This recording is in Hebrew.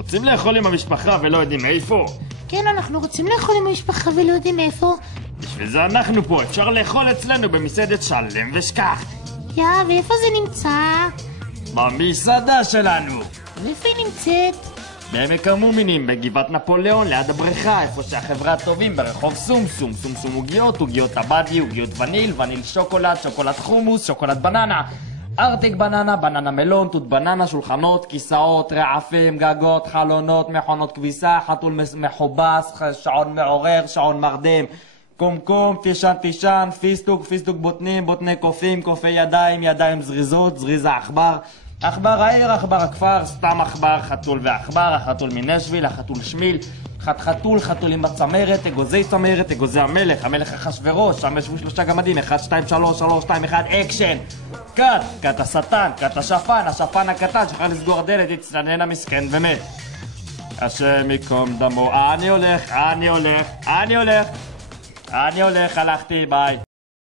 רוצים לאכול עם המשפחה ולא יודעים איפה? כן, אנחנו רוצים לאכול עם המשפחה ולא יודעים איפה. בשביל זה אנחנו פה, אפשר לאכול אצלנו במסעדת שלם ושכח. ואיפה זה נמצא? במסעדה שלנו. ואיפה היא נמצאת? בעמק המומינים, בגבעת נפוליאון, ליד הבריכה, איפה שהחברה הטובים, ברחוב סומסום. סומסום עוגיות, עוגיות עבדי, עוגיות וניל, וניל שוקולד, שוקולד חומוס, שוקולד בננה, ארטיק בננה, בננה מלון, תות בננה, שולחנות, כיסאות, רעפים, גגות, חלונות, מכונות כביסה, חתול מחובס, שעון מעורר, שעון מרדם, קומקום, פישן, פיסטוק בוטנים, בוטני קופים, קופי ידיים, ידיים זריזות, זריז העכבר, עכבר העיר, עכבר הכפר, סתם עכבר, חתול ועכבר, החתול מנשוויל, החתול שמיל, חתולים בצמרת, אגוזי צמרת, אגוזי המלך אחשוורוש, שם ישבו 3 גמדים, 1, 2, 3, 2, 1, אקשן! קאט השטן, קאט השפן הקטן שחר לסגור דלת, הצטנן המסכן ומת. השם יקום דמו, אני הולך, הלכתי, ביי.